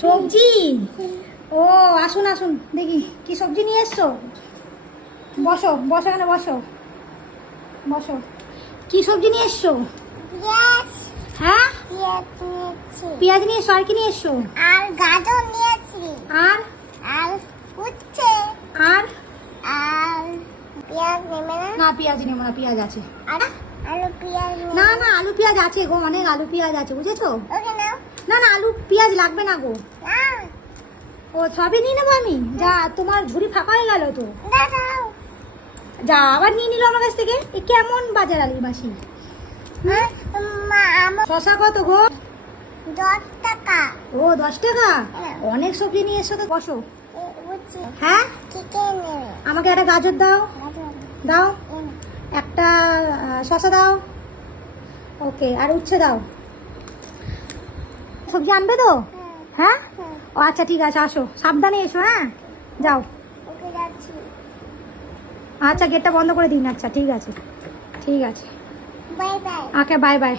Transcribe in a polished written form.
সবজি। ও আসুন আসুন, দেখি কি সবজি নিয়ে এসছো। বসো বসো, এখানে বসো বসো। কি সবজি নিয়ে এসছো? হ্যাঁ, পেঁয়াজ নিয়ে এসছো। আর কি নিয়ে এসছো? আর গাজর নিয়েছি। আর আর উচ্ছে। আর আর পেঁয়াজ নেবে না? না, পেঁয়াজ নেবো না, পেঁয়াজ আছে। আর আলু পেঁয়াজ না না, আলু পেঁয়াজ আছে গো, অনেক আলু পেঁয়াজ আছে, বুঝেছো? ওকে নাও। না না, আলু পেঁয়াজ লাগবে না গো। না ও সবই নিয়ে নেবো আমি। যা, তোমার ঝুড়ি ফাঁকা হয়ে গেল তো। দাও। যা, আবার নিয়ে নিল আমার কাছ থেকে। এ কেমন বাজার আলুর মাসি। মা আমার শশা কত গো? 10 টাকা। ও 10 টাকা। অনেক সবজি নিয়ে এসো তো, বসো। উচ্ছে হ্যাঁ, কি কে নেবে? আমাকে একটা গাজর দাও। গাজর দাও। এনে। একটা শশা দাও। ওকে, আর উচ্ছে দাও। সবজি আনবে তো? হ্যাঁ। ও আচ্ছা, ঠিক আছে, আসো, সাবধানে এসো। হ্যাঁ, যাও। ওকে যাচ্ছি। আচ্ছা, গেটটা বন্ধ করে দিন। আচ্ছা, ঠিক আছে, ঠিক আছে। Bye bye. Okay, bye by.